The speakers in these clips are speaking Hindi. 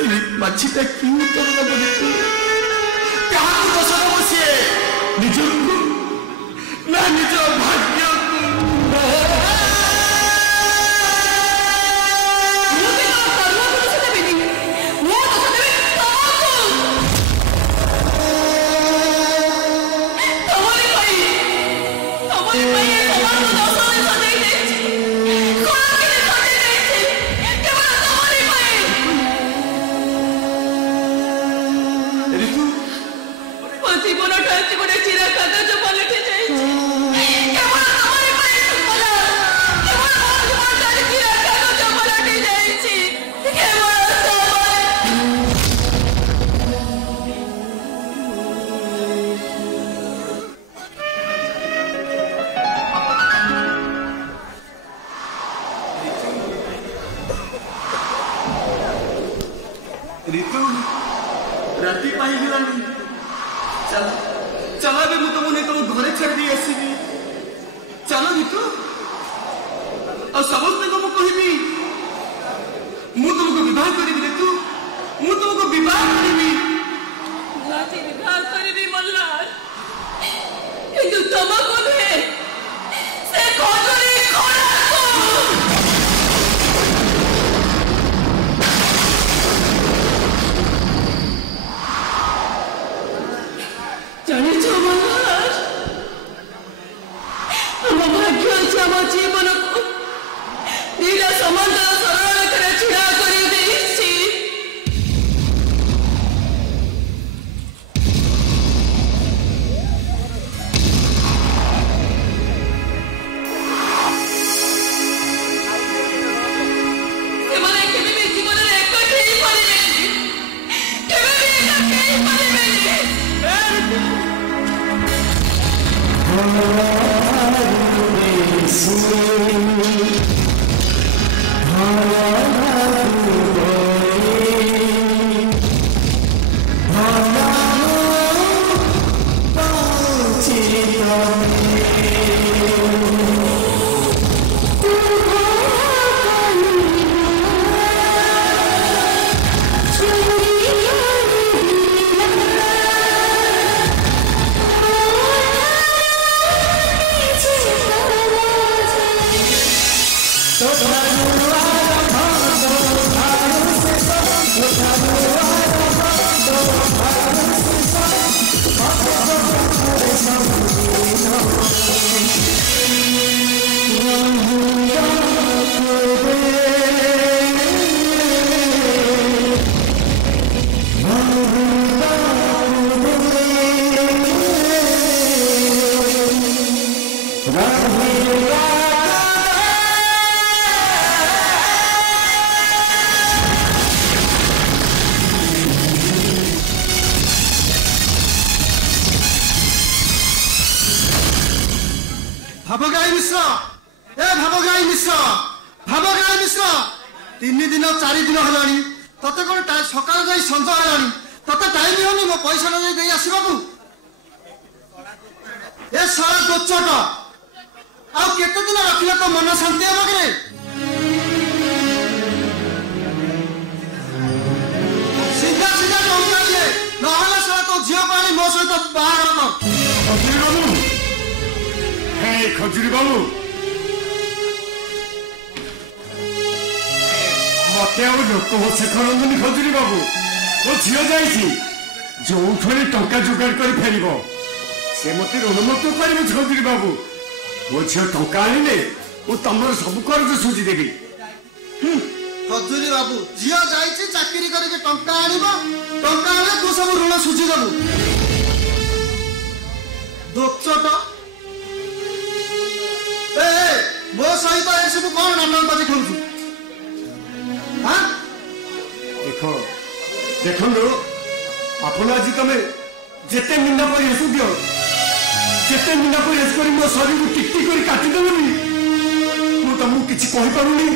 ମାଛିଟା କି ଉତ୍ତର ଦବ ରିତୁ? କାହାକୁ ଦୋଷ ଦବ ସିଏ? ନିଜକୁ ନା ନିଜ ଭାଗ୍ୟକୁ? ऋतु राति पाई गलानी चला बे मुझे तुमने तुम घरे छाड़ दी आसबी चलो ऋतु और समस्त को कहबी मु तुमको विवाह करी ऋतु मु तुमको विवाह करी विवाह करी मल्हार किंतु तुमको नहीं से खोजरी खोला जानी छो मल्हार हम भाग्य अच्छे हम जीवन को नीला संबंध सरल करे छिड़ा करी देछि भावगाई मिश्र 3 दिन 4 दिन हलानी तते कोन सकाळ जाई संज हलानी तते टाइम होनी मो पैसा न दे आसीबाकू ए सारा गोचट आ केते दिन रखिला तो मन शांति हबो के सीधा सीधा टंकाइए नहला सारा तो झियो पानी मो सहित बाहर कर खजुरी बाबू मत लोक शेखरंजनी खजुरी बाबू वो झील जा जो टा जोगाड़ कर फेर से मत ऋणमुक्त कर खजुरी बाबू वो झील टा आने तुम सब कर्ज सुझी देवी खजुरी बाबू झील जा चाकरी करके टा आने तू सब ऋण सुझी देबू दोचट मो सहित ए सब कौन नाटक बाजी खेलु देखो देखो आपन आज तुम जिते मीना पर हसु दियो जिते मीना पर हस कर मो शरीर टिक टिक कर काटी देबनी मु तुमको किछि कहि पारुनी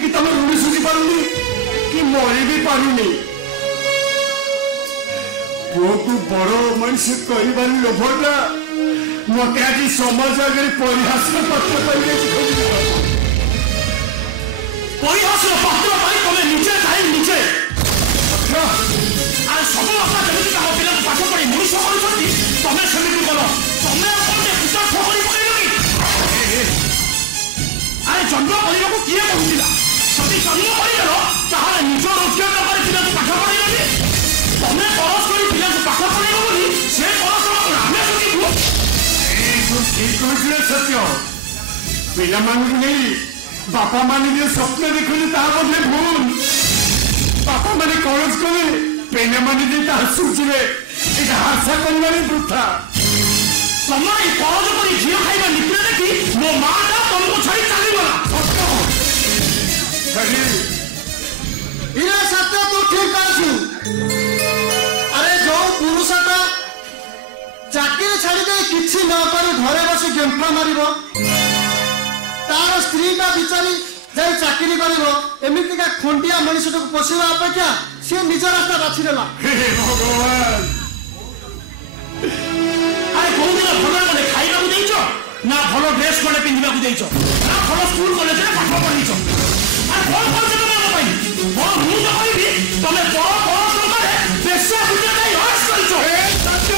कि तुम ऋण सुझी पारुनी कि मरी भी पारुनी पुओ को बड़ मनुष्य कहबार लोभटा मत आज समाज आगे परिहास पत्र परिहास पत्र तुम निजे निजे किए कहूला जदि जन्म करदेल ताहले निज रोजगार टकर पिला पाठ पढ़ेबनी तमे बरस करी पिला पाठ पढ़ेब बोली से बरस आमे सुखिबु ठीक कहले सत्य पिला मानू नहीं बापा माने जो स्वप्न देखुनी ता बदले भूल बापा माने कॉलेज कले पिला माने जे ता सुचिबे एटा आशा करबानी वृथा समय कॉलेज करी झियो खाइबा निकले देखि मो मां ना तुमको छाई चली गला सही इना सत्य तू ठीक कहछु अरे जो पुरुषटा चाकरी छाड़ी दे किछि न करी घरे बसी गेंफा मारिबो तार स्त्री का बिचारी जाई चाकरी करिबो एमितिका खंडिया मनुष्यटको पोषिबा अपेक्षा से निज रास्ता बाछि देला हे भगवान अरे कोन दिन भलो माने खाइबा को देइछो ना भलो ड्रेस कोने पिंदिबा को देइछो ना भलो स्कूल कॉलेज रे पाठ पढिछो अरे कोन करछ तमे ଆମ ପାଇଁ बड़ मु तो कहबी तमे बड़ बड़ टंकारे बेसा बुझे नै हस करछो ए सत्य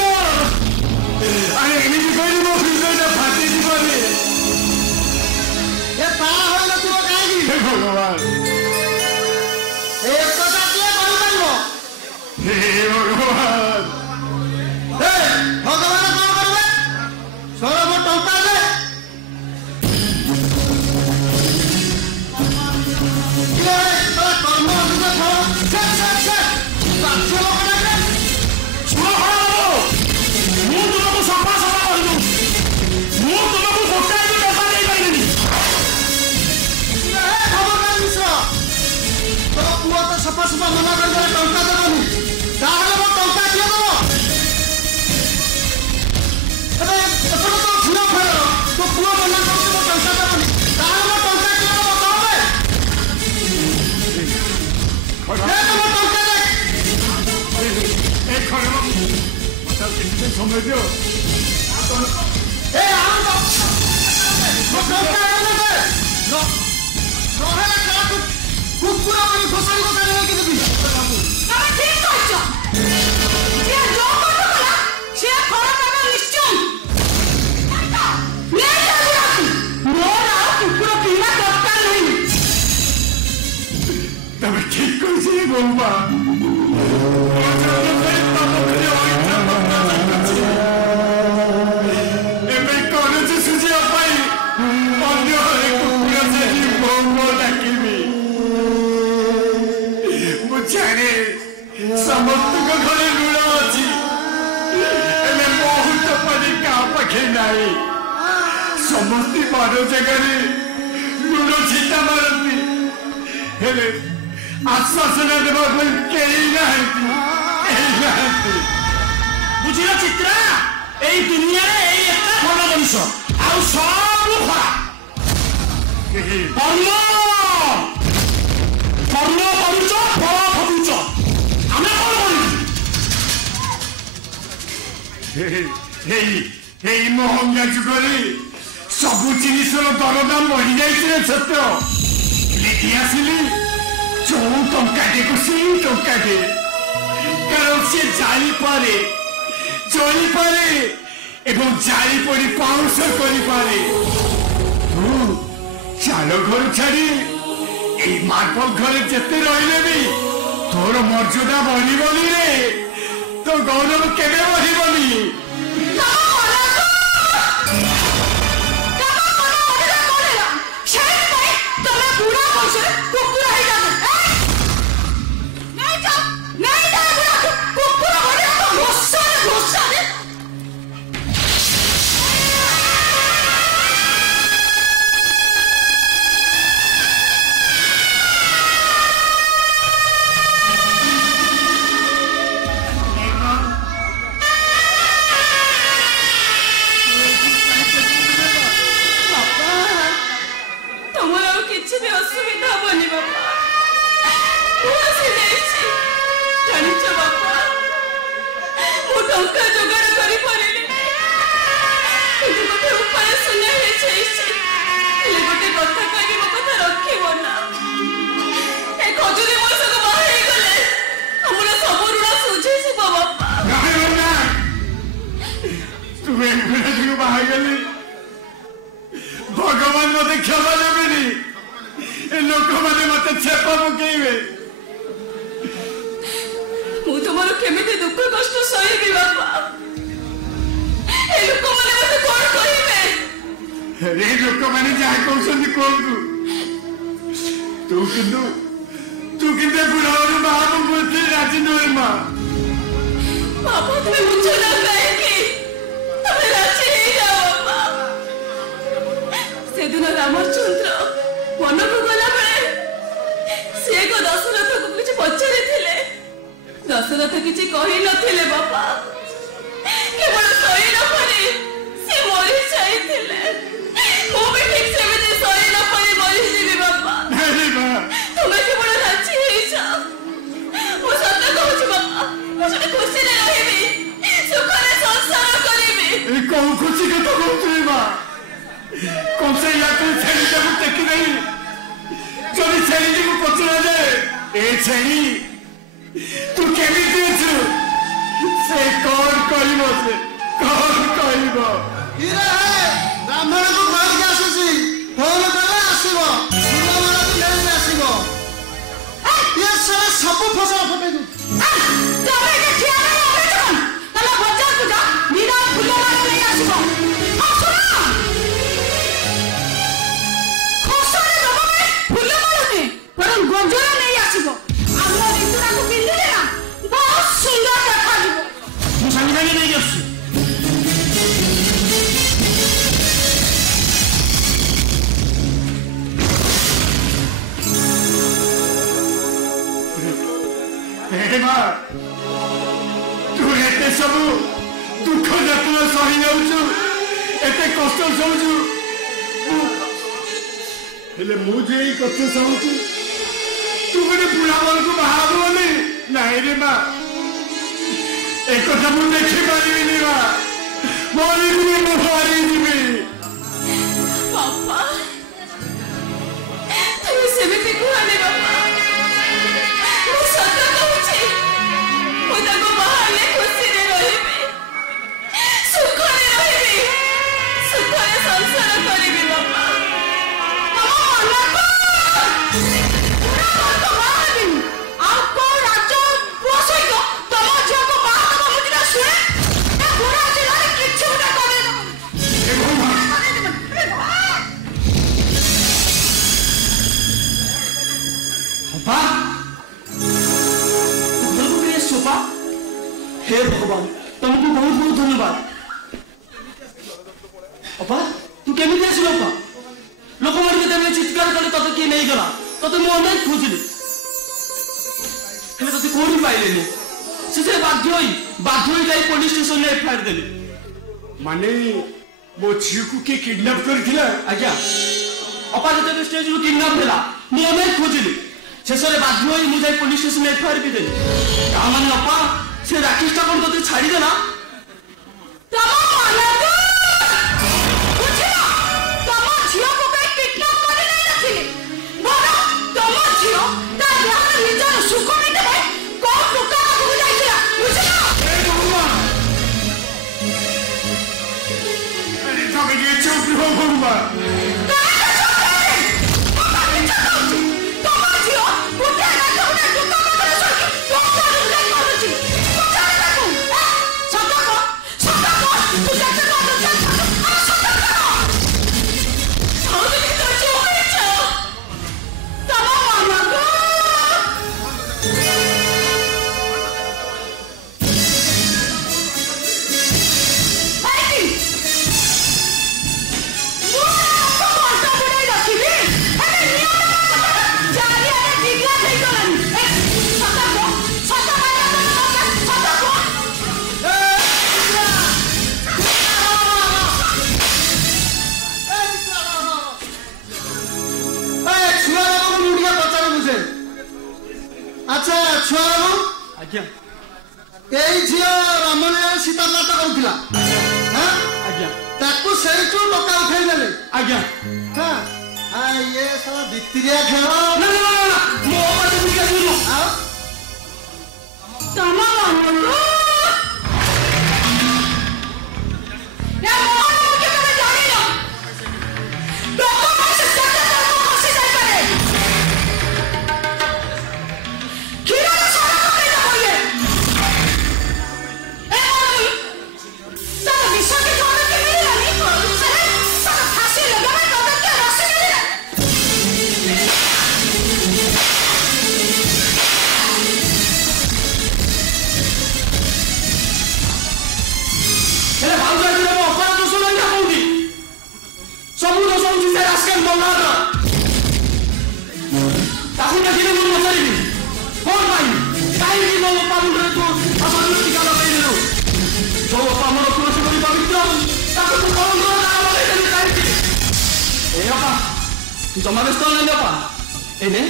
अरे एमिति करी मो हृदयटा फाटी दिबरे ए पा होइला तू काहेगी हे भगवान ए कथा के कहि परिबो हे भगवान ए भगवान कोन करबे सोरा मो टंका दे ये तो कर्म अनुसार फल छे बाच्य लोक ना सुनो भालो मु तुमको सफा सफा कहलु मु तुमको गोटाए भी टका देई परिबेनी ए भगवान मिश्र तो पुआ तो सफा सफा मना कर दे टंका देबनी ताहले मो टंका दिए देबो अरे एपन तो झियो फेर तो पुआ मना कर दे मो टंका देबनी ताहले मो टंका दिए देबो कहबे ए तो मो टंका दे ए खरम मत कितने समय दियो ए आउ तो मो टंका दे दे नो रोहे का कुकुरा बनी फसाई को करे के देबी ତମେ ଠିକ କହିଛ ଯେ ଯୋଉ କଥା କଲା ସେ ଖରାପ ହେବା ନିଶ୍ଚୟ ମୋର ଆଉ କୁକୁର ପିଇବା ଦରକାର ନାହିଁ तमे ठीक कहछि गोलबा एमे कॉलेज सुझिया पाई अन्य एक कुकुरा से मोमो डाकिबी मुझारे समस्त को घरे लुण अछि एमे बहुत परी का पखे नाही समस्त मारो जगह लुण छिटा मारती हेले आश्वासन देवा कोई केही नाहांती बुझिला चित्रा एई दुनिया रे एई एका भल मनुष्य आउ सब खराब कर्म कर्म करूच फल भोगुच आमे कोन करिबी এই মহঙ্গা যুগরে সবু জিনিসর দরদাম বড়ি যাইছে সত্য লিখি আসিলি চৌ টঙ্কাটেকু সেই টঙ্কাটে কারণ সে জানিপারে চলিপারে এবং জানিপরি পাউঁশ করিপারে চাল ঘর ছাড়ি এই মার্বল ঘরে যেতে রইলে বি তোর মর্যাদা বলিবনি রে তো গৌরব কেবে বলিবনি भगवान मत क्षमा देवे मोर केमिति दुख कष्ट सही बापा ए लोक माने मते कोन कहिबे रे लोक माने जा कहउछन्ती कोन तू किंतु बुढ़ावर बाबू बोलते राजी नोए माँ बाबा तुम्हें मुझे ना कहेगी तुम्हें राजी नहीं जाओ बाबा से दिन रामचंद्र मन को गला बेले से को दशरथ को कुछ पचारि थिले दशरथ किछि कहि नथिले बाबा केवल सही न पारे से मरि जाइथिले मो भी ठीक से में सही न पारे मरि जिबी बाबा अरे माँ तुम्हें केवल राजी ही जाओ वो सत्य कहूँ बाबा मुझे खुशी नहीं रहेगी सुखरे संसार करेगी कहूँ खुशी के तो कहूँ माँ कौन से या तू छेली जब टेकी नहीं जब छेली जी को पचरा जाए ए छेली तू केमी दिए से कौन कहिबो से कौन कहिबो इरे ब्राह्मण को घर के आसुची फोन करे आसीबो सुनो मारा को लेने आसीबो ये सारा सब फसल फटे दू तबे के ठिया नहीं होवे जन तला बच्चा को जा मीरा फुलो मार ले आसीबो आ सुनो खोसरे दबे फुलो मारने परम गंजरा नहीं आसीबो हमर इतरा को पिंदिले ना बहुत सुंदर देखा दिबो मु संगे संगे नहीं आसु माँ तू एते सब दुख जत्न सही जाऊछु एते कष्ट सहूछु हेले मु जे ई कष्ट सहूछु तू गोटे बुढ़ा मन को बाहाबोनी नहीं रे माँ एक कथा मु देखि पारिबिनी माँ मरिबिनी मु मरिबिनी पापा तुम सेमिति कुहाने बापा मैं सत्य कहूची मैं ताको बाहरले खुशी रे रहिबी सुखरे रहिबी सुखरे संसार करिबी बापा मामा मनको महादिन आपको राजा पोसइको तम झियो को बाहर मुदिना सुने ए बुढ़ा जिलारे किछु ना करे ए भगवान अब्बा सोपा हे भगवान तुमको बहुत बहुत धन्यवाद अब्बा तू केमिति आसिल अब्बा लोक माने जते चित्कार कले तते के नहीं गला तते मो अनेक खोजली हेले तते कोनी पाइलेनी से बाध्य होई जाई पुलिस स्टेशन में एफआईआर देली माने मो झियो को के किडनैप करथिला आज्ञा अब्बा जते स्टेज रो किडनैप देला मो अनेक खोजली शेषरे बाध्य होई मु जाई पुलिस स्टेशन में एफआईआर भी देली का माने अब्बा से राकेश टा कोन तते छाड़ी देला तम मानक बुझिला तम झियो को के किडनैप करे नहीं रखिले बोलो तम झियो ता बिहार निजर सुख नहीं देबे कोन टुका को जाइला बुझिला ए भगवान अरे तबे जे चुप हो भगवान अच्छा छुआ आज्ञा एई झियो रामलीला सीता नाट करूला हां आज्ञा ताकू सेइटू लोका उठाई देले आज्ञा हां आ ये साला भित्रिया खेल ना ना ना मो बात भी कर लो आ तम मानक या मोहन के तमे जानि ना लोक मासे सत्य को खुशी जाई पारे खीरा सारा करे ना होइए ଆକ୍ସନ୍ ବଲାର ତାକୁ ଦେଖିଲେ ମୁଁ ପଚାରିବି କ'ଣ ପାଇଁ କାହିଁକି ମୋ ବାପା ମୁଣ୍ଡରେ ତୁ ଅସନ୍ତୁଷ୍ଟିକା ଲଗେଇଦେଲୁ ଯୋଉ ବାପା ମୋର ତୁଳସୀ କରି ପବିତ୍ର ତାକୁ ତୁ କଳଙ୍କର ନାଁ ଲଗେଇଦେଲୁ କାହିଁକି ଏ ବାପା ତୁ ଜମା ବ୍ୟସ୍ତ ନାହିଁ ବାପା ଏନେ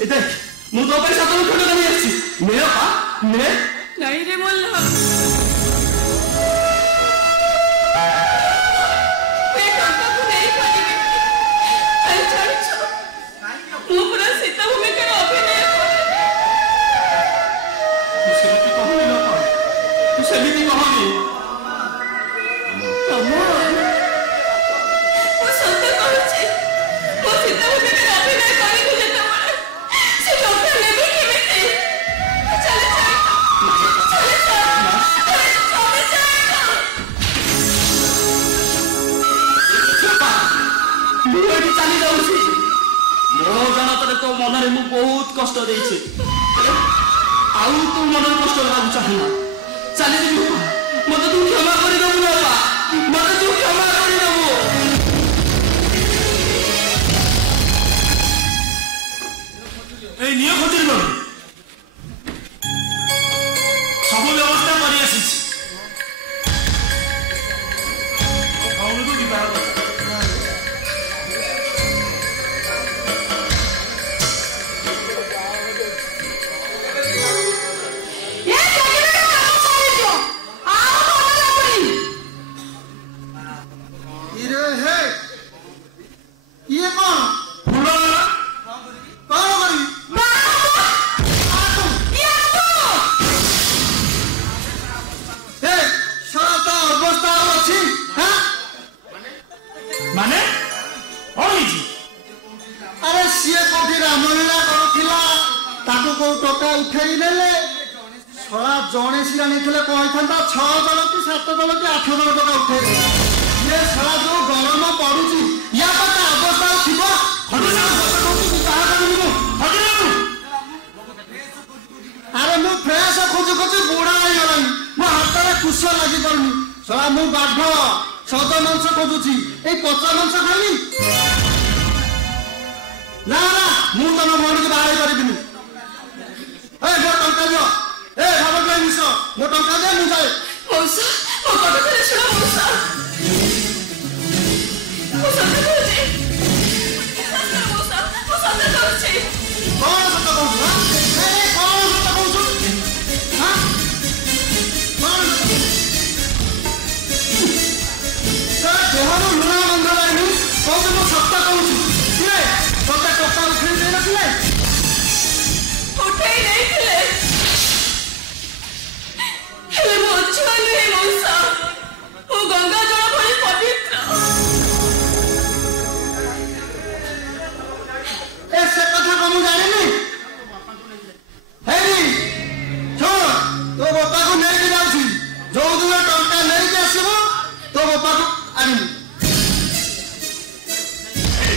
ଏ ଦେଖ ମୁଁ ତୋ ପାଇଁ 7 ଲକ୍ଷ ଟଙ୍କା ନେଇ ଆସିଛି ନେ ବାପା ନେ नहीं रे मोल्ला मैं टंका को नहीं पानी अरे छाड़ छो तू पूरा सीता भूमि कर अभिनय तू सेमिति कहनी ना तू सेमिति कहनी कमल वो सत्य कहूची वो सीता भूमि कर अभिनय करी को जेता माने से टंका लेबे केमिति चले ଚାଲି ଯାଉଛି ମୋ ଜାଣତରେ ତୋ ମନରେ ମୁଁ ବହୁତ କଷ୍ଟ ଦେଇଛି ଆଉ ତୁ ମନରେ କଷ୍ଟ ଦେବାକୁ ଚାହୁଁନା ଚାଲିଯିବି ମତେ ତୁ କ୍ଷମା କରିଦେବୁ ବାପା ମତେ ତୁ କ୍ଷମା କରିଦେବୁ ଏଇ ନିୟ ଖୋଜିଲି ସବୁ ବ୍ୟବସ୍ଥା କରି ଆସିଛି ଭଉଣୀକୁ ବିବାହ କର माने अरे सी कौटी रामलीला करुला ताको को टका उठेई नेले छड़ा जणे सिरा नेथले कहथांता 6 जण कि 7 जण कि 8 जण टका उठेई ये छड़ा जो गरम पडुची या पता अवस्था थिबो हडुना कहा करिबो हडुना अरे मु फ्रेश खोजु खोजु बुढ़ा होई गलनी मो हातरे कुश लागि परनी छड़ा मु बाघ सौदा मांस खोजुची ए पचा मांस खाली ना ना मु तम मन के बाहर करबिनी ए मो टंका दियो ए भाबक भाई मिस मो टंका दे मु जाए मौसा मो कथा करे सुनो मौसा मो सत्य कहूची मौसा मो सत्य कहूची कौन सत्य कहू हां ए कौन सत्य कहू हां कौन देहर लुणा बंध लाइनु कौन मो सत्य कहूची किरे तोते टका उठेई दे नथिले उठेई नहीं थिले हेले मो छुआ नहीं मौसा वो गंगा जल भली पवित्र ऐसे कथा को मु जानिनी हेरी छोड़ तो बापा को नहीं जाउची जो दिन टंका नहीं के आसीबो तो बापा को आनी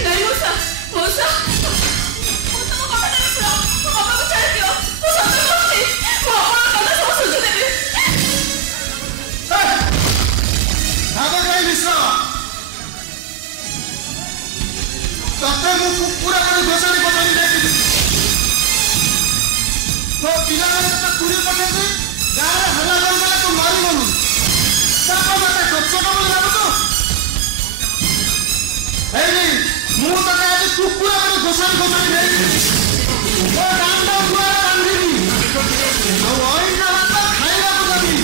नहीं मौसा मौसा मौसा मो कथा करे सुनो मो बाबा को छाड़ दियो मो सत्य कहूची मो अपना कथा सब सुझी देबी भाबक भाई मिश्र तते मु पूरा कर घोषणी पटाई देबी तो पिला तो पूरी पटेबी गारे हल्ला कर तो मारी बनू ताको मते कच्चो बोल लागो तो हेरी मु तो आज कुकुरा कर घोषणी देबी ओ डांड दुआ बांधिबी और ओइ ना तो खाइबा को देबी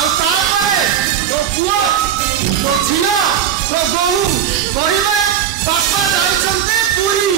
और तारपरे तो पुओ तो झिना तो बहु कहिबे बापा जाइछन्ते पुरी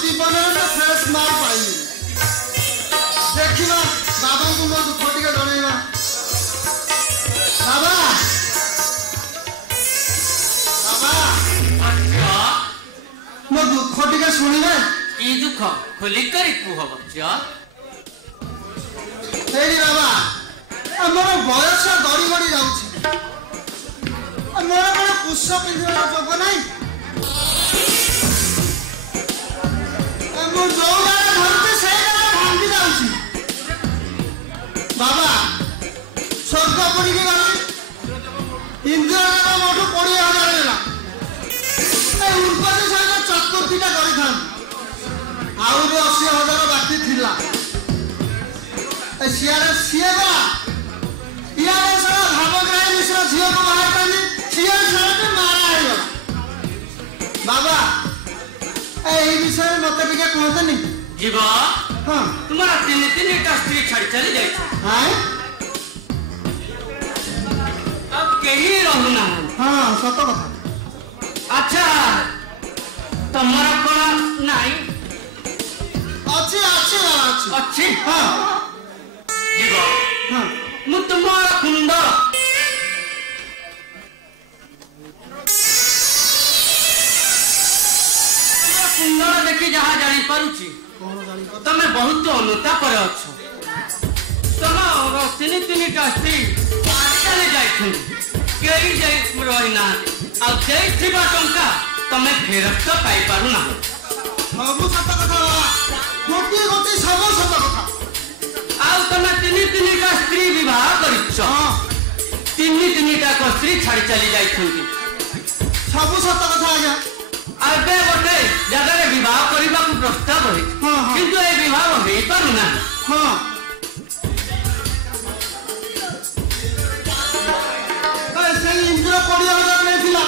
जीवन फ्रेश मार ଶୁଣିବେ କି ଦୁଃଖ ଖୋଲିକରି କୁହ ବକ୍ସ। ସେଇଠି ବାବା ଆମର ବୟସ ଗଡ଼ି ଗଡ଼ି ଯାଉଛି। ମୋର କଣ ପୁଷ ପିନ୍ଧିବାର ଯୋଗ ନାହିଁ। ମୁଁ ଯୋଉ ଜାଗା ଧରୁଛି ସେଇ ଜାଗା ଭାଙ୍ଗି ଯାଉଛି। ବାବା ସ୍ୱର୍ଗ ପଡ଼ିକି ଗଲି ଇନ୍ଦ୍ରଦେବ ମୋଠୁ 20,000 ନେଲା। এই ଉର୍ବଶୀ ସହିତ ଚତୁର୍ଥୀଟା କରିଥାନ୍ତି। ଆହୁରି 80,000 ବାକି ଥିଲା। ସିଆଡ଼େ ସିଏ ଗଲା ଇଆଡ଼େ ସାରା ଭାବଗ୍ରାହୀ ମିଶ୍ର ଝିଅକୁ ବାହାରିଥାନ୍ତି। ସିଏ ସାରାଟି ମାରା ହେଇଗଲା। ବାବା এই বিষয়ে মতে টিকে কুহতেনি। জীব হ্যাঁ তোমার 3টা স্ত্রী ছাড়ি চালি যাইছে। হ্যাঁ अब केही रहुना। হ্যাঁ সত কথা। अच्छा তোমার কোন নাই? আছে আছে বাবা আছে। ଅଛି। হ্যাঁ জীব হ্যাঁ ମୁଁ ତୁମର କୁଣ୍ଡଳ କୁଣ୍ଡଳ ଦେଖି ଯାହା ଜାଣିପାରୁଛି ତମେ ବହୁତ ଅନୁତାପରେ ଅଛ। ତମର 3ଟା ସ୍ତ୍ରୀ ଚାଲି ଯାଇଛନ୍ତି। କେହି ଯାଇ ରହିନାହାନ୍ତି। ଆଉ ଦେଇଥିବା ଟଙ୍କା ତମେ ଫେରସ୍ତ ପାଇପାରୁନାହ। ସବୁ ସତ କଥା ବାବା। ଗୋଟିଏ ଗୋଟିଏ ସବୁ ସତ କଥା। ଆଉ ତମେ 3ଟା ସ୍ତ୍ରୀ ବିବାହ କରିଛ। 3টাକ ସ୍ତ୍ରୀ ଛାଡ଼ି ଚାଲି ଯାଇଛନ୍ତି। ସବୁ ସତ କଥା ଆଜ୍ଞା। ଏବେ ଗୋଟେ ଜାଗାରେ ବିବାହ କରିବାକୁ ପ୍ରସ୍ତାବ ହେଇଛି। ହଁ, ହଁ। କିନ୍ତୁ ଏ ବିବାହ ହେଇପାରୁନାହିଁ। ହଁ ସେଇ ଇନ୍ଦ୍ର 20,000 ନେଇଥିଲା।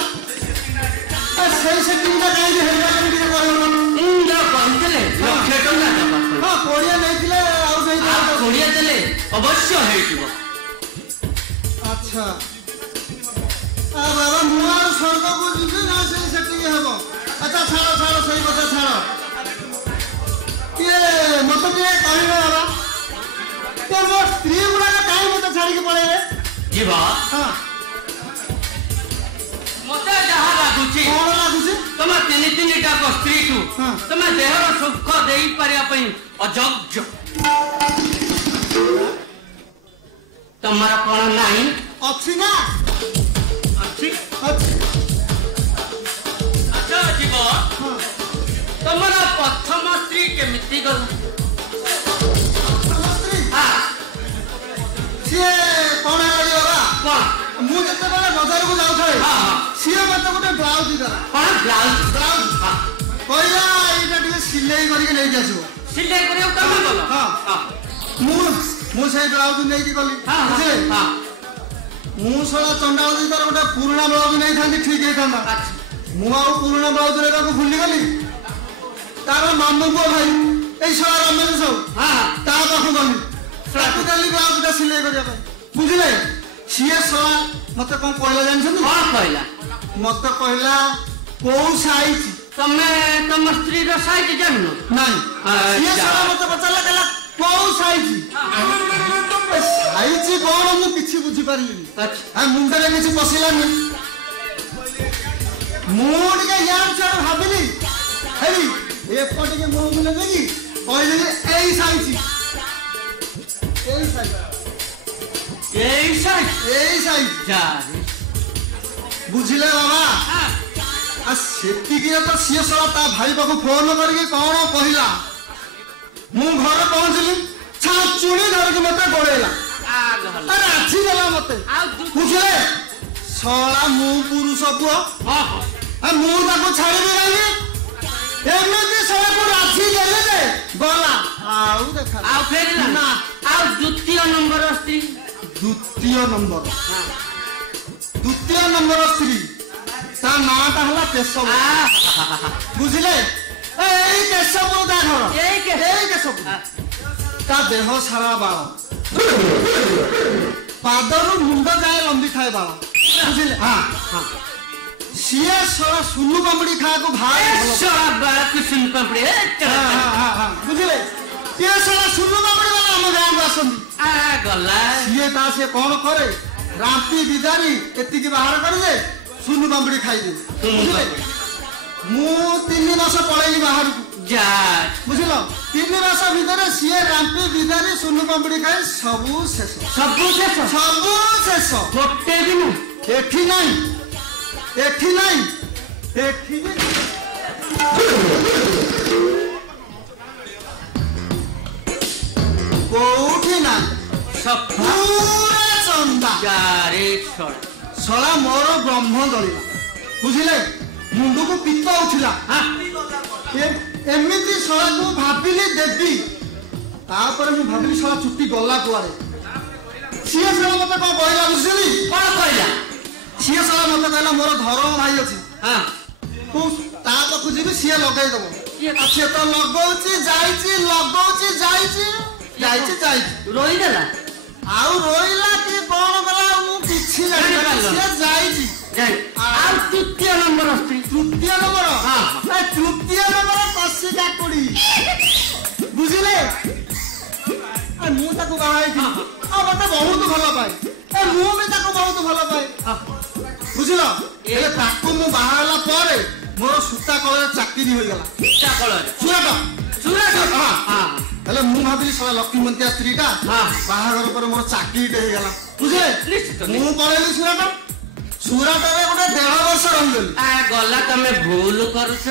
ସେଇ ସେଟିଂଟା କାହିଁକି ହେଇଗଲା ଟିକେ କହିବ? ଇନ୍ଦ୍ର କହିଥିଲେ 1,00,000 ଟଙ୍କା ଦେବା। ହଁ 20 ନେଇଥିଲେ ଆଉ ସେଇ 20 ଦେଲେ ଅବଶ୍ୟ ହେଇଯିବ। ଆଚ୍ଛା ବାବା ମୁଁ ଆଉ ସ୍ୱର୍ଗକୁ ଯିବି ନା ସେଇ ସେଟିଂ ହବ? ଆଚ୍ଛା ଛାଡ଼ ଛାଡ଼ ସେଇ କଥା ଛାଡ଼। ଇଏ ମତେ ଟିକେ କହିବେ ବାବା ମୋ ସ୍ତ୍ରୀ ଗୁଡ଼ାକ କାହିଁ ମତେ ଛାଡ଼ିକି ପଳେଇବେ? ଯିବ ହଁ ମତେ ଯାହା ଲାଗୁଛି କଣ ଲାଗୁଛି? ତମେ 3টাକ ସ୍ତ୍ରୀକୁ ହଁ। ତମେ ଦେହର ସୁଖ ଦେଇପାରିବା ପାଇଁ ଅଯୋଗ୍ୟ। ତମର କଣ ନାହିଁ? ଅଛି ନା ଅଛି। ଅଛି। ଆଚ୍ଛା ଯିବ ତମର ପ୍ରଥମ ସ୍ତ୍ରୀ କେମିତି ଗଲା? ମୋ ସ୍ତ୍ରୀ ହଁ ସିଏ କଣ ହେଲା ବାବା? କଣ? ମୁଁ ଯେତେବେଳେ ବଜାରକୁ ଯାଉଥାଏ ହଁ, ହଁ। ସିଏ ମତେ ଗୋଟେ ବ୍ଲାଉଜ ଦେଲା। କଣ ବ୍ଲାଉଜ? ବ୍ଲାଉଜ କହିଲା ଏଇଟା ଟିକେ ସିଲେଇ କରିକି ନେଇକି ଆସିବ। ସିଲେଇ କରିବାକୁ ତମେ ଗଲ? ହଁ। ହଁ ମୁଁ ସେଇ ବ୍ଲାଉଜ ନେଇକି ଗଲି। ହଁ ବୁଝିଲେ? ହଁ। ମୁଁ ଶଳା ଚଣ୍ଡାଳ ଦେଇ ତାର ଗୋଟେ ପୁରୁଣା ବ୍ଲାଉଜ ନେଇଥାନ୍ତି ଠିକ ହେଇଥାନ୍ତା। ଆଚ୍ଛା। ମୁଁ ଆଉ ପୁରୁଣା ବ୍ଲାଉଜ ନେବାକୁ ଭୁଲିଗଲି। ତାର ମାମୁଁ ପୁଅ ଭାଇ ଏଇ ଶଳା ରମେଶ ସବୁ ହଁ ତା ପାଖକୁ ଗଲି। ତାକୁ ଦେଲି ବ୍ଲାଉଜଟା ସିଲେଇ କରିବା ପାଇଁ। ବୁଝିଲେ? ସିଏ ଶଳା ମତେ କଣ କହିଲା ଜାଣିଛନ୍ତି? କଣ କହିଲା? ମତେ କହିଲା କୋଉ ସାଇଜ? ତମେ ତମ ସ୍ତ୍ରୀର ସାଇଜ ଜାଣିନ? ନାଇଁ ସିଏ ଶଳା ମତେ ପଚାରିଲା କହିଲା କୋଉ ସାଇଜ? ସାଇଜ କଣ ମୁଁ କିଛି ବୁଝିପାରିଲିନି। ଆଚ୍ଛା। ମୁଣ୍ଡରେ କିଛି ପଶିଲାନି। ମୁଁ ଟିକେ ୟାର ଛାଡ଼ ଭାବିଲି ହେଇ ଏପଟିକେ ମୁହଁକୁ ନେଇକି କହିଲି ଏଇ ସାଇଜ ଏଇ ସାଇଜ ଏଇ ସାଇଜ ଏଇ ସାଇଜ। ଯାରେ ବୁଝିଲେ ବାବା? ଆଉ ସେତିକିରେ ତ ସିଏ ଶଳା ତା ଭାଇ ପାଖକୁ ଫୋନ କରିକି କଣ କହିଲା। ମୁଁ ଘରେ ପହଞ୍ଚିଲି ଛାଚୁଣି ଧରିକି ମତେ ଗୋଳେଇଲା। ରାଜି ଦେଲା ମତେ। ବୁଝିଲେ? ଶଳା ମୁଁ ପୁରୁଷ ପୁଅ ମୁଁ ତାକୁ ଛାଡ଼ିବି କାହିଁକି? ଏମିତି ଶଳାକୁ ରାଜି ଦେଲେ ଯେ ଗଲା ଆଉ ଦେଖା ଆଉ ଫେରିଲା ନା। ଆଉ ଦ୍ୱିତୀୟ ନମ୍ବର ସ୍ତ୍ରୀ? ଦ୍ୱିତୀୟ ନମ୍ବର ସ୍ତ୍ରୀ ତା ନାଁଟା ହେଲା କେଶବ। ବୁଝିଲେ? ଏଇ କେଶବ ତା ଘର। ଏଇ କେଶବ ତା ଦେହ ସାରା ବାଳ ପାଦରୁ ମୁଣ୍ଡ ଯାଏ ଲମ୍ବି ଥାଏ ବାଳ। ବୁଝିଲେ? ହଁ ସିଏ ଶଳା ସୁନୁ ପାମ୍ପଡ଼ି ଖାଇବାକୁ ଭାରି ବୁଝିଲେ? ସିଏ ଶଳା ସୁନୁ ପାମ୍ପଡ଼ି ବାଲା ଆମ ଗାଁକୁ ଆସନ୍ତି। ଗଲା ସିଏ କଣ କରେ ରାମ୍ପି ବିଦାରି ଏତିକି ବାହାର କରିଦେ ସୁନୁ ପାମ୍ପଡ଼ି ଖାଇଦେ। ବୁଝିଲେ? ମୁଁ 3 ମାସ ପଳେଇଲି ବାହାରକୁ ଯା ବୁଝିଲ 3 ମାସ ଭିତରେ ସିଏ ରାମ୍ପି ବିଧାରୀ ସୁନୁ ପାମ୍ପଡ଼ି ଖାଇ ସବୁ ଶେଷ ସବୁ ଶେଷ ଗୋଟେ ଦିନ ଏଠି ନାହିଁ କୋଉଠି ନାହିଁ ପୁରା ଚନ୍ଦା ଶଳା ମୋର ବ୍ରହ୍ମ ଦଳିଲା ବୁଝିଲେ ମୁଣ୍ଡକୁ ପିତ୍ତ ଉଠିଲା ଏମିତି ଶଳାକୁ ଭାବିଲି ଦେବି ତାପରେ ମୁଁ ଭାବିଲି ଶଳା ଚୁଟି ଗଲା କୁଆଡେ ସିଏ ଶଳା ମତେ କଣ କହିଲା ବୁଝିଲି କଣ କହିଲା ସିଏ ଶଳା ମତେ କହିଲା ମୋର ଧରମ ଭାଇ ଅଛି ତୁ ତା ପାଖକୁ ଯିବି ସିଏ ଲଗେଇଦବ ସିଏ ତ ଲଗଉଛି ଯାଇଛି ରହିଗଲା ଆଉ ରହିଲା କି କଣ କଲା ମୁଁ କିଛି ଜାଣିପାରୁନି ସିଏ ଯାଇଛି ଆଉ ତୃତୀୟ ନମ୍ବର କଷି କାକୁଡି ବୁଝିଲେ ମୁଁ ତାକୁ ବାହା ହେଇଥିଲି ଆଉ ମତେ ବହୁତ ଭଲ ପାଏ ମୁଁ ବି ତାକୁ ବହୁତ ଭଲ ପାଏ ବୁଝିଲ ହେଲେ ତାକୁ ମୁଁ ବାହା ହେଲା ପରେ ମୋର ସୂତା କଳରେ ଚାକିରି ହୋଇଗଲା ସୁରାଟ ହେଲେ ମୁଁ ଭାବିଲି ଶଳା ଲକ୍ଷ୍ମୀ ମନ୍ତିଆ ସ୍ତ୍ରୀଟା ବାହାଘର ପରେ ମୋର ଚାକିରିଟେ ହେଇଗଲା ବୁଝିଲେ ମୁଁ ପଳେଇଲି ସୁରାଟରେ ଗୋଟେ 1.5 ବର୍ଷ ରହିଗଲି ଗଲା ତମେ ଭୁଲ କରୁଛ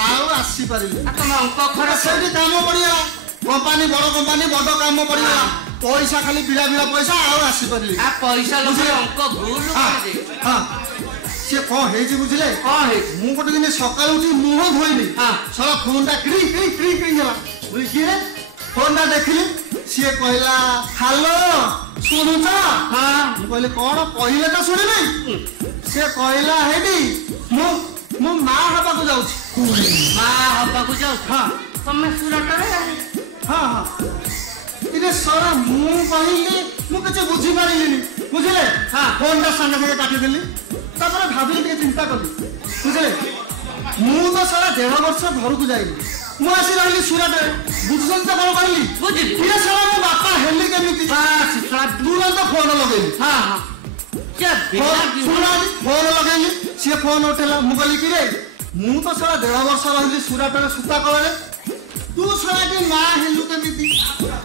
ଆଉ ଆସିପାରିଲି ତମ ଅଙ୍କ ଖରାପ ସେଇଠି କାମ ପଡିଗଲା କମ୍ପାନୀ ବଡ କାମ ପଡିଗଲା ପଇସା ଖାଲି ବିଳା ପଇସା ଆଉ ଆସିପାରିଲି ପଇସା ଅଙ୍କ ଭୁଲ ସିଏ କଣ ହେଇଛି ବୁଝିଲେ ମୁଁ ଗୋଟେ ଦିନ ସକାଳୁ ଉଠି ମୁହଁ ଧୋଇଲି ଶଳା ଫୋନଟା କିଣି ହେଲା କିରେ ଫୋନଟା ଦେଖିଲି ସିଏ କହିଲା ହାଲୋ ଶୁଣୁଛ ମୁଁ କହିଲି କଣ କହିଲେ ତ ଶୁଣିବି ସିଏ କହିଲା ହେଇଟି ମୁଁ ମା ହବାକୁ ଯାଉଛି ତମେ ସୁରଟରେ ଇରେ ଶଳା ମୁଁ କହିଲି ମୁଁ କିଛି ବୁଝିପାରିଲିନି ବୁଝିଲେ ଫୋନଟା ସାଙ୍ଗେ ସାଙ୍ଗେ କାଟିଦେଲି ତାପରେ ଭାବିଲି ଟିକେ ଚିନ୍ତା କଲି ବୁଝିଲେ ମୁଁ ତ ଶଳା 1.5 ବର୍ଷ ଘରକୁ ଯାଇଲି ମୁଁ ଆସି ରହିଲି ସୁରଟରେ ବୁଝୁଛନ୍ତି ତ କଣ କହିଲି ଇରେ ଶଳା ମୋ ବାପା ହେଲି କେମିତି ତୁରନ୍ତ ଫୋନ ଲଗେଇଲି ଫୋନ ଲଗେଇଲି ସିଏ ଫୋନ ଉଠେଇଲା ମୁଁ କହିଲି କିରେ ମୁଁ ତ ଶଳା 1.5 ବର୍ଷ ରହିଲି ସୁରଟରେ ସୂତା କଳରେ ତୁ ଶଳା କି ମା ହେଲୁ କେମିତି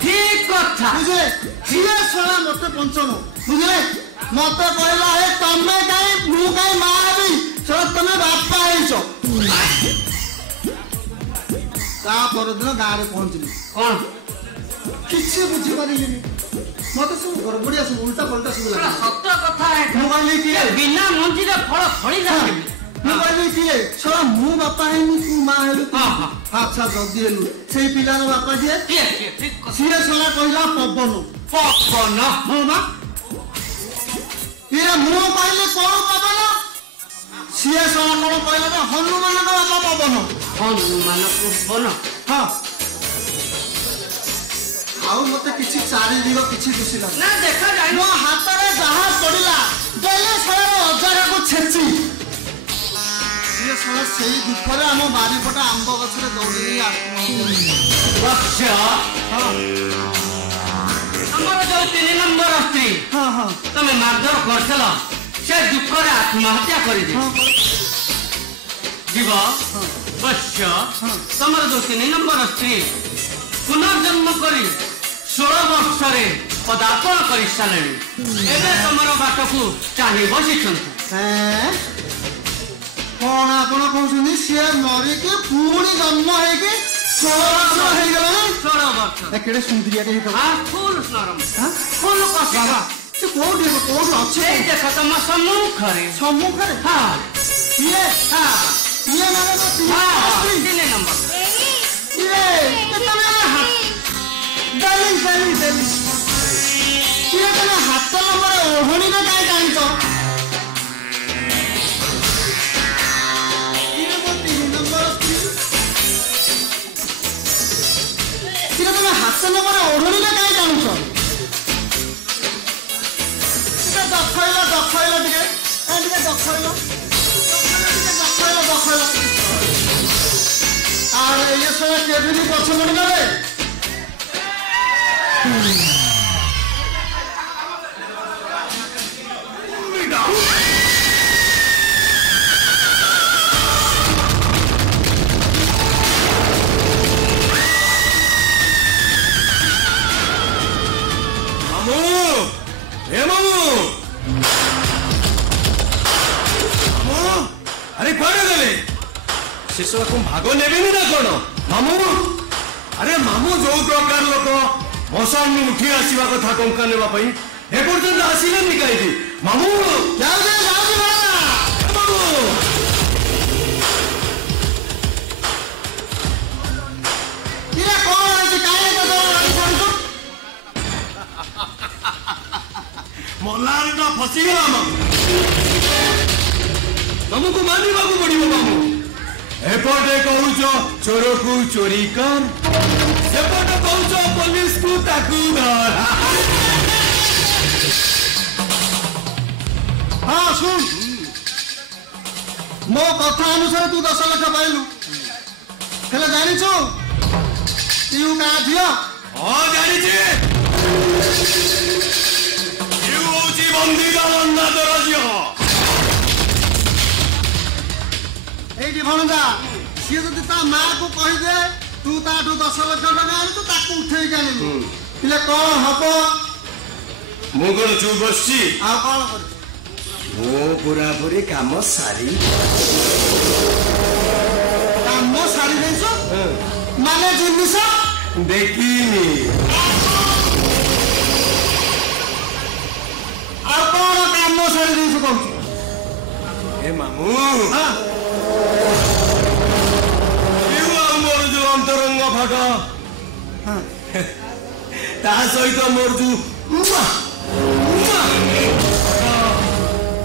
ଠିକ କଥା ବୁଝିଲେ ସିଏ ଶଳା ମତେ ପଞ୍ଚନ ବୁଝିଲେ ମତେ କହିଲା ତମେ କାଇଁ ମୁଁ କାଇଁ ମା ହେବି ଶଳା ତମେ ବାପା ହେଇଛ ତା ପରଦିନ ଗାଁରେ ପହଞ୍ଚିଲି କଣ କିଛି ବୁଝିପାରିଲିନି ମତେ ସବୁ ଗଡ଼ବଡ଼ିଆ ସବୁ ଉଲ୍ଟା ପଲ୍ଟା ସବୁ ଲାଗିଲା ସତ କଥା ମୁଁ କହିଲି କିଏ ବିନା ମଞ୍ଜିରେ ଫଳ ଫଳିଲା ମୁଁ କହିଲି କିଏ ଶଳା ମୁଁ ବାପା ହେଇନି ତୁ ମା ହେଲୁ ଆଚ୍ଛା ଯଦି ହେଲୁ ସେଇ ପିଲାର ବାପା ଯିଏ ସିଏ ଶଳା କହିଲା ପବନ ହଁ ବା ଇଏ ମୁଁ କହିଲି କଣ ପବନ ସିଏ ଶଳା କଣ କହିଲା ଯେ ହନୁମାନଙ୍କ ବାପା ପବନ ହଁ ଆଉ ମତେ କିଛି ଚାରିଦିଗ କିଛି ଦୁସିଲା ନା ଦେଖାଯାଏ ମୋ ହାତରେ ଯାହା ପଡିଲା ଦେଲେ ଶଳାର ଅଜାଗାକୁ ଛେଚି ସିଏ ଶଳା ସେଇ ଦୁଃଖରେ ଆମ ବାରିପଟ ଆମ୍ବ ଗଛରେ ଦୌଡ଼ିଲି ଆମର ଯୋଉ 3 ନମ୍ବର ସ୍ତ୍ରୀ ତମେ ମାରଧର କରିଥିଲ ସେ ଦୁଃଖରେ ଆତ୍ମହତ୍ୟା କରିଦିଅ ଯିବ ବଶ୍ୟ ତମର ଯୋଉ 3 ନମ୍ବର ସ୍ତ୍ରୀ ପୁନର୍ଜନ୍ମ କରି 16 ବର୍ଷରେ ପଦାର୍ପଣ କରି ସାରିଲେଣି ଏବେ ତମର ବାଟକୁ ଚାହିଁ ବସିଛନ୍ତି କଣ ଆପଣ କହୁଛନ୍ତି ସିଏ ମରିକି ପୁଣି ଜନ୍ମ ହେଇକି 16 ବର୍ଷ ହେଇଗଲାଣି 16 ବର୍ଷ କେଡେ ସୁନ୍ଦରିଆଟେ ହେଇଥିବ ଫୁଲ ନରମ ଫୁଲ କଷା ସେ କୋଉଠି ଅଛି ଏଇ ଦେଖ ତମ ସମ୍ମୁଖରେ ଇଏ ମାନେ 3 ନମ୍ବର ହାତ ନମ୍ବର ଓଢଣୀରେ କାହିଁ ଜାଣିଛ ତମେ ହାତ ନମ୍ବର ଓଢଣୀରେ କାହିଁ ଜାଣୁଛ ଦଖଇଲ ଟିକେ ଆରେ ଇଏ ସବୁ କେମିତି ପଛ ପଡ଼ିଗଲେ ସେସବୁ ଭାଗ ନେବେନି ନା କଣ ମାମୁ? ଆରେ ମାମୁ ଯୋଉ ପ୍ରକାର ଲୋକ ମଶାଣି ଉଠି ଆସିବା କଥା ଟଙ୍କା ନେବା ପାଇଁ ଏପର୍ଯ୍ୟନ୍ତ ଆସିଲେନି କାହିଁକି ମାମୁ? ଯାଉଛି ଯାଉଛି ମାମୁ ଇରେ କଣ ହେଇଛି କାହିଁ ଏତେ ଜୋର ଗାଡ଼ି ଛାଡୁଛୁ? ମଲାର ଫସିଗଲା ମାମୁକୁ ମାନିବାକୁ ପଡିବ ମାମୁ। ଏପଟେ କହୁଛ ଚୋରକୁ ଚୋରି କର, ସେପଟେ କହୁଛ ପୋଲିସକୁ ତାକୁ ଧର। ହଁ ଶୁଣ, ମୋ କଥା ଅନୁସାରେ ତୁ 10 ଲକ୍ଷ ପାଇଲୁ, ହେଲେ ଜାଣିଛୁ ଇଉ କାହା ଝିଅ? ହଁ ଜାଣିଛି, ଇଏ ହଉଛି ବନ୍ଦିତା ବନ୍ଦାଦର ଝିଅ। ଏଇଠି ଭଣଜା, ସିଏ ଯଦି ତା ମାଆକୁ କହିଦେ ତୁ ତାଠୁ 10 ଲକ୍ଷ ଟଙ୍କା ଆଣିଛୁ, ତାକୁ ଉଠେଇକି ଆଣିଲୁ, ହେଲେ କଣ ହବ? ମୁଁ କଣ ଚୁପ ବସିଛି? ଆଉ କଣ କରିବୁ? ମୁଁ ପୁରାପୁରି କାମ ସାରି କାମ ସାରି ଦେଇଛ ମାନେ ଜିନିଷ ଦେଖିନି। ଆଉ କଣ କାମ ସାରି ଦେଇଛୁ କହୁଛୁ? ଏ ମାମୁ ଆଉ ମୋର ଯୋଉ ଅନ୍ତରଙ୍ଗ ଫଟ, ତା ସହିତ ମୋର ଯୋଉ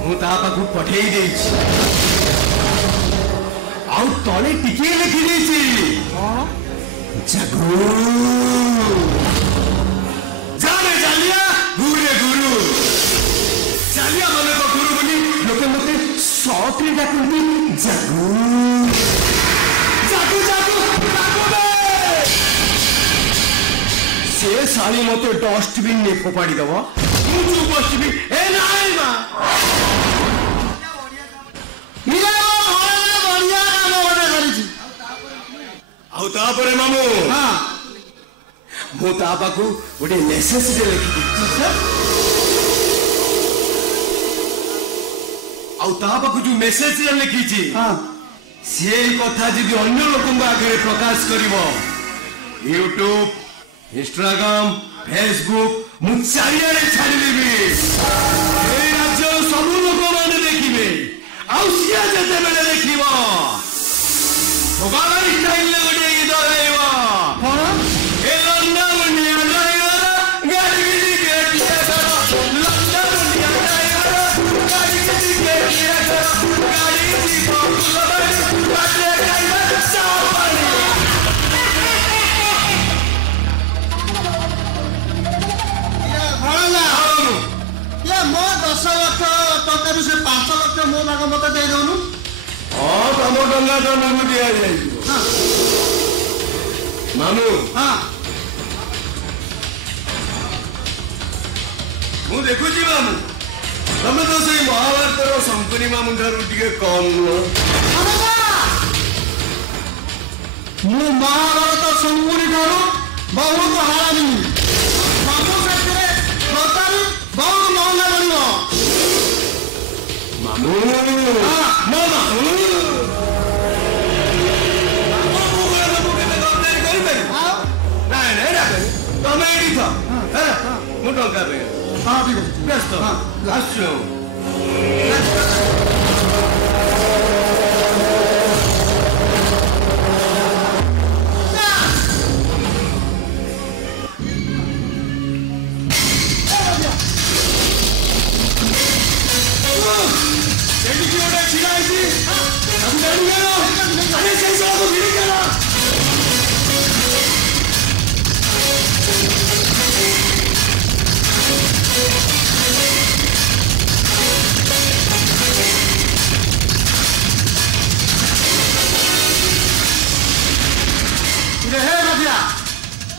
ମୁଁ ତା ପାଖକୁ ପଠେଇ ଦେଇଛି, ଆଉ ତଳେ ଟିକେ ଲେଖି ଦେଇଛି ଜାଗୁ ଜାନେ ଜାଲିଆ ଗୁରେ ଗୁରୁ। ଜାଲିଆ ମାନଙ୍କ ଗୁରୁ ବୋଲି ଲୋକେ ମତେ ସଫରେ ଡାକନ୍ତି ଜାଗୁ ଜାଗୁ ଜାଗୁ ଜାଗୁ। ସେ ଶାଳି ମତେ ଡଷ୍ଟବିନ୍ ରେ ଫୋପାଡ଼ି ଦବ, ମୁଁ ଚୁପ ବସିବି। ଏ ନାଇଁ ମା, ବଢିଆ କାମ ଗୋଟେ କରିଛି। ଆଉ ତାପରେ ମାମୁ ମୁଁ ତା ପାଖକୁ ଗୋଟେ ମେସେଜ ଲେଖିଦେଇଛି, ଆଉ ତା ପାଖକୁ ଯୋଉ ମେସେଜ ଲେଖିଛି ସେ କଥା ଯଦି ଅନ୍ୟ ଲୋକଙ୍କ ଆଗରେ ପ୍ରକାଶ କରିବ, ୟୁଟ୍ୟୁବ, ଇନଷ୍ଟାଗ୍ରାମ, ଫେସବୁକ୍ ମୁଁ ଚାରିଆଡେ ଛାଡ଼ିଦେବି। ଏଇ ରାଜ୍ୟର ସବୁ ଲୋକମାନେ ଦେଖିବେ, ଆଉ ସିଏ ଯେତେବେଳେ ଦେଖିବ ଭୋଗାଳି ଷ୍ଟାଇଲରେ ଗୋଟେ ଗୀତ ଗାଇବ। ଏ ଲଣ୍ଡା ମୁଣ୍ଡିଆ ଡ୍ରାଇଭର ଗାଡିକି ଟିକେ ଟିଏ କର, ଲଣ୍ଡା ମୁଣ୍ଡିଆ ଡ୍ରାଇଭର ଗାଡିକି ଟିକେ ଟିଏ କର, ଗାଡି ଯିବ ଫୁଲବାଣୀ, ବାଟରେ ଖାଇବା ଚାପାଣି। ମୋ 10 ଲକ୍ଷ ଟଙ୍କାରୁ ସେ 5 ଲକ୍ଷ ମୋ ଭାଗ ମତେ ଦେଇଦଉନୁ। ହଁ ତମ ଟଙ୍କା ତମକୁ ଦିଆଯାଇଯିବ ମାମୁ। ମୁଁ ଦେଖୁଛି ମାମୁ, ତମେ ତ ସେଇ ମହାଭାରତର ଶଙ୍କୁନି ମାମୁ ଠାରୁ ଟିକେ କମ୍ ନୁହଁ। ମୁଁ ମହାଭାରତ ଶଙ୍କୁନି ଠାରୁ ବହୁତ ହାରାମି। ସବୁ କ୍ଷେତ୍ରରେ ଟୋଟାଲି ବହୁତ ମହଙ୍ଗା ପଡ଼ିବ ମାମୁ। ନାଇଁ ନାଇଁ ରାଖନି, ତମେ ଏଇଠି ଥାଅ, ମୁଁ ଟଙ୍କା ପାଇଁ ବ୍ୟସ୍ତ ଆସୁଛୁ। ସେଇଠି କିଏ ଗୋଟେ ଛିଡ଼ା ହେଇଛି, ତାକୁ ଜାଣିଗଲ, ଆରେ ସେଇ ସବୁ ଭିଡ଼ିଗଲ।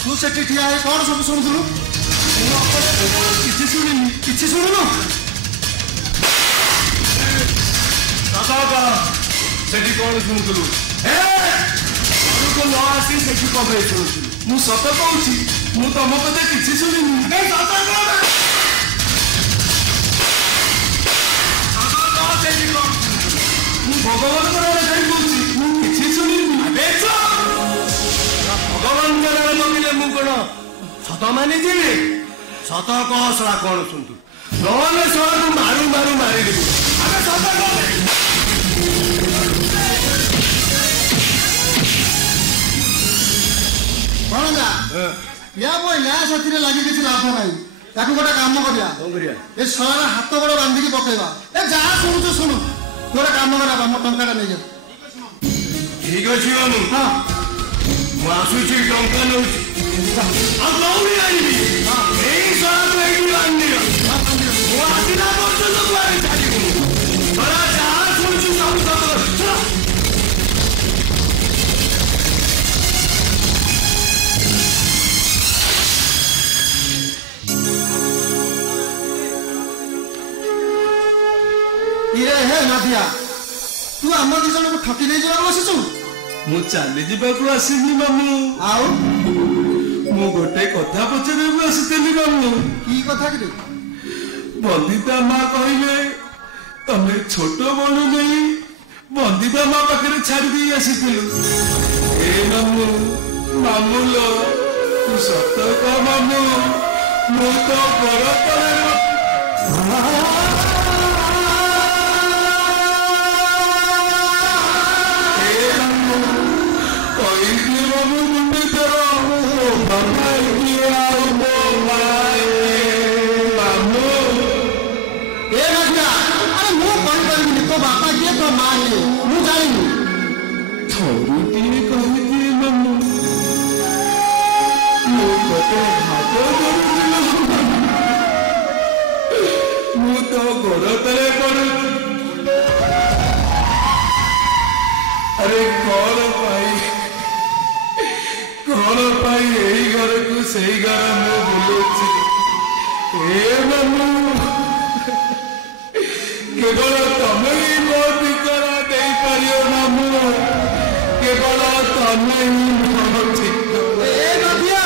ତୁ ସେଠି ଠିଆ ହେଇ କଣ ସବୁ ଶୁଣୁଥିଲୁ? କିଛି ଶୁଣିନି, କିଛି ଶୁଣୁନୁ? ସେଠି କଣ ଶୁଣୁଥିଲୁ? ନ ଆସି ସେଠି କଣ ପାଇଁ ଶୁଣୁଥିଲୁ? ମୁଁ ସତ କହୁଛି, ମୁଁ ତମ କଥା କିଛି ଶୁଣିନି। ମୁଁ ଭଗବାନଙ୍କର କହୁଛି, ମୁଁ କିଛି ଶୁଣିନି। मानी जीवी सत कह शला कौन सुनतु नहले शला मारू मारू मारिदेवी आगे सत कह भणजा या बोय ना सतीरे लागि किछि लाभ नाही ताकू गोटा काम करिया ए शला हाथ गोड़ बांधी की पकेबा ए जा सुनु सुनु तोरा काम करा हम टंकाटा नै जा ठीक अछि मामू हां मु आसुची टंका नउची आ गौरी आइबी एई शला तो एई बांधी मु आसिना बच्चो तो बारी छाडी बड़ा जा सुनुची सब सब इरे हे नाथिया तू आम दी जन को ठकी नै जरा बसिछु मु चाली जीवाकू आसिनी मामू आउ मु गोटे कथा पचारिବାକୁ ଆସିଥିଲି मामू की कथा कि बंदिता माँ कहले तमे छोट बणु नहीं बंदिता माँ पाखे छाड़ी दे आसीलु ए मामू मामू लो तू सत कह मामू मु तो घर तले अरे कौन पाई यही घर को सही घर में बुलूची ए मामू केवल तमे ही मो ठिकाना दे पारियो मामू केवल तमे ही मो ठिकाना ए नदिया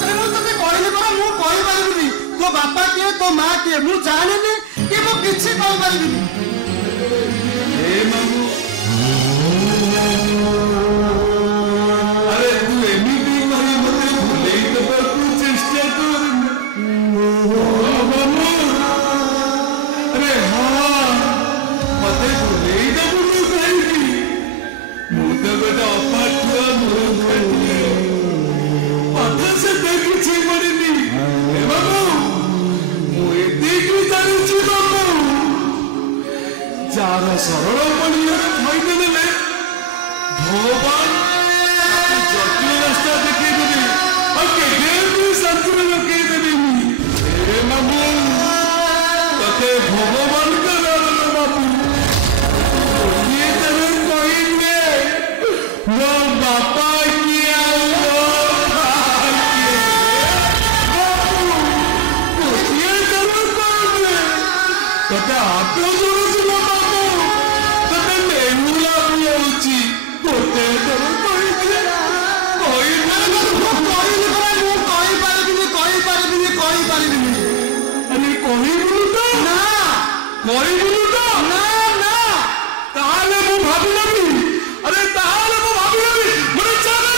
अरे मु तते कहले पर मु कहि पारिबिनी तो बापा के तो मां के मु जानेनी कि मु किछि कहि पारिबिनी ए मामू अरे तू एमिटी मारी मते भूलेई देबा चेष्टा कर मामू अरे हाँ मते भूलेई देबू तू कहिबी मु तो गोटे अपाठुआ मूर्ख पथ से देखिछि मरिनी ए मामू मु एतिकी जानिछि मामू जार सरल मनियर फाइदे देले भगवान जटिल रास्ता देखिए देवी और केगे शांति में लगे देवी ए मामू तते भगवान का नाम बाबू ये तेरे कोई ने वो बापा किया वो बाबू ये तेरे कोई ने तते आप लोग बाबू तते मेहुला बुझी गोटे तेरे कोई ने अरे कहबू तो ना कहबू तो ना ना ताले मु भाबिलबी अरे ताले मु भाबिलबी मने चला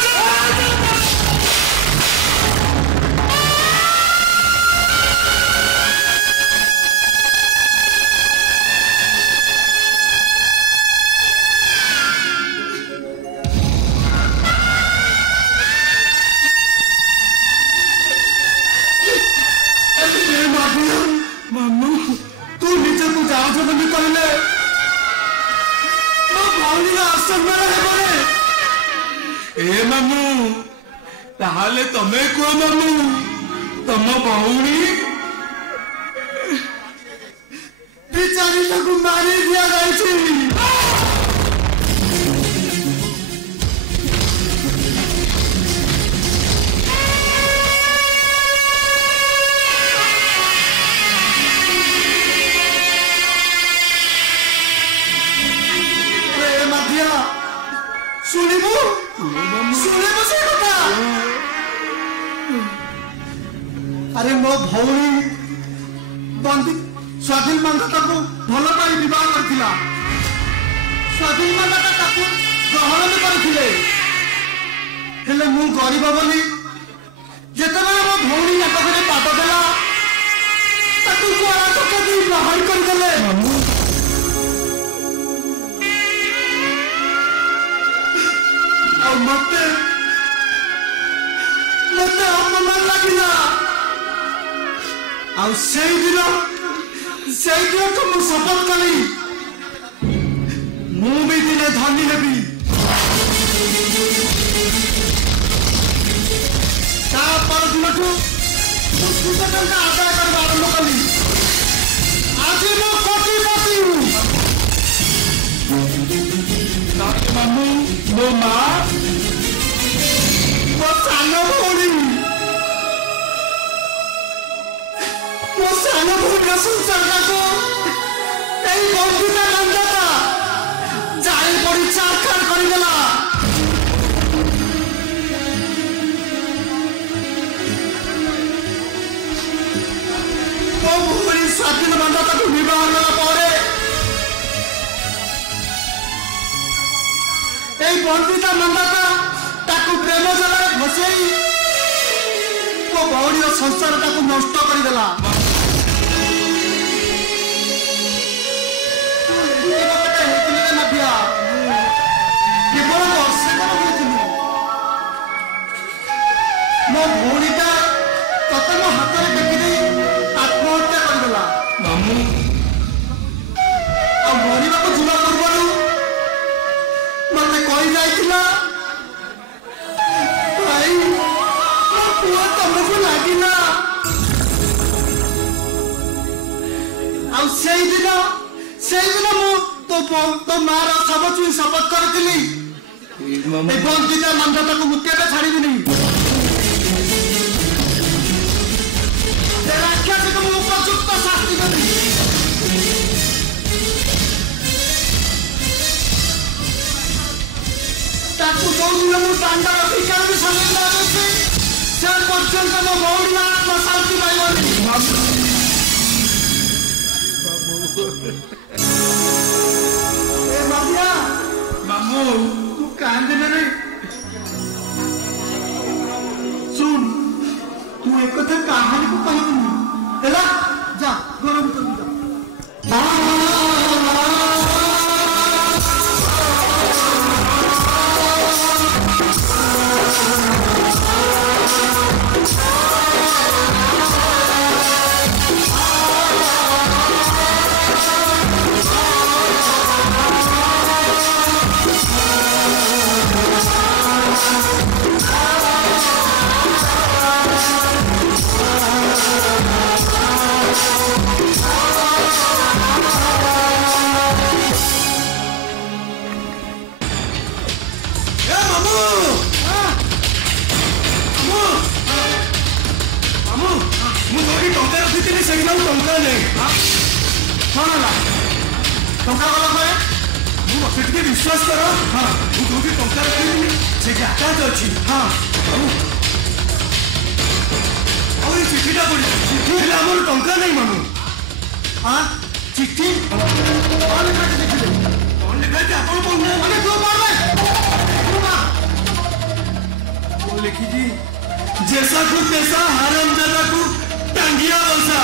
मामू तू नीचे तू जाओ जो बंदी कहले मो भौनी आसन में हेबरे ए मामू ताहाले तमे को मामू तम भौनी बिचारी को मारी दिया जायछि सुनिबू सुनिबू से कथा अरे मो भौणी बंदी स्वाधीन मांगता को भल पाई विवाह करथिला स्वाधीन मांगता ताकू ग्रहण भी करथिले हेले मु गरीब बोली ଯେତେବେଳେ ମୋ ଭଉଣୀ ନାଟକରେ ପାଦ ଦେଲା ତାକୁ କଳା ଟୋକା ଦେଇ ବାହାର କରିଦେଲେ। ଆଉ ମତେ ଅପମାନ ଲାଗିଲା। ଆଉ ସେଇଦିନଠୁ ମୁଁ ଶପଥ କଲି ମୁଁ ବି ଦିନେ ଧନୀ ହେବି। ତା ପରଦିନଠୁ ମୁଁ 200 ଟଙ୍କା ଆଦାୟ କରିବା ଆରମ୍ଭ କଲି। ଆଜି ମୁଁ କୋଟିପତି। ମାମୁଁ ମୋ ମା ମୋ ସାନ ଭଉଣୀ ସଂସାରଟାକୁ ଏଇ ବନ୍ଧୁତା ନନ୍ଦତା ଜାଳି ପଡ଼ି ଚାରଖାର କରିଦେଲା। ମୋ ଭଉଣୀ ସ୍ୱାଧୀନ ନନ୍ଦତାକୁ ବିବାହ କଲା ପରେ এই বন্দিতা নন্দতা তাকে প্রেম জালারে ফসাই ମୋ ଭଉଣୀର ସଂସାରଟାକୁ ନଷ୍ଟ କରିଦେଲା। କେବଳ ଦର୍ଶକର ହୋଇଥିଲି। ମୋ ଭଉଣୀଟା ତତେ ମୋ ହାତରେ ଟେକି ଦେଇ ଆତ୍ମହତ୍ୟା କରିଦେଲା। ମାମୁଁ ଆଉ ମରିବାକୁ ଯିବା ପୂର୍ବରୁ ମତେ କହିଯାଇଥିଲା ଭାଇ ମୋ ପୁଅ ତମକୁ ଲାଗିଲା। ଆଉ ସେଇଦିନ ମୁଁ ତୋ ମାର ଶବ ଛୁଇଁ ଶପଥ କରିଥିଲି এই বন্দিতা নন্দতাକୁ ମୁଁ କେବେ ଛାଡ଼ିବିନି। ରାକ୍ଷସକୁ ମୁଁ ଉପଯୁକ୍ତ ଶାସ୍ତି ଦେବି। ତାକୁ ଯୋଉଦିନ ମୁଁ ଦାଣ୍ଡର ଭିକାରୀ ସମୟ ଅଛି ସେ ପର୍ଯ୍ୟନ୍ତ ମୋ ଭଉଣୀ ଆତ୍ମା ଶାନ୍ତି ପାଇବନି। ଏ ବାବୁଆ ମାମୁଁ ତୁ କାନ୍ଦିଲେ ରେ। ଶୁଣ ତୁ ଏକଥା କାହାରିକୁ କହିବୁନି ହେଲା। ଯା ଗରମ କରିବୁ ଯା। विश्वास कर हाँ मुझे टंका रखी से आकाश अच्छी हाँ चिठीटा पड़ी चिठी है आम टंका नहीं मामू हाँ चिठी कौन लिखा लिखी जैसा को तैसा हरामजादा को टांगिया बसा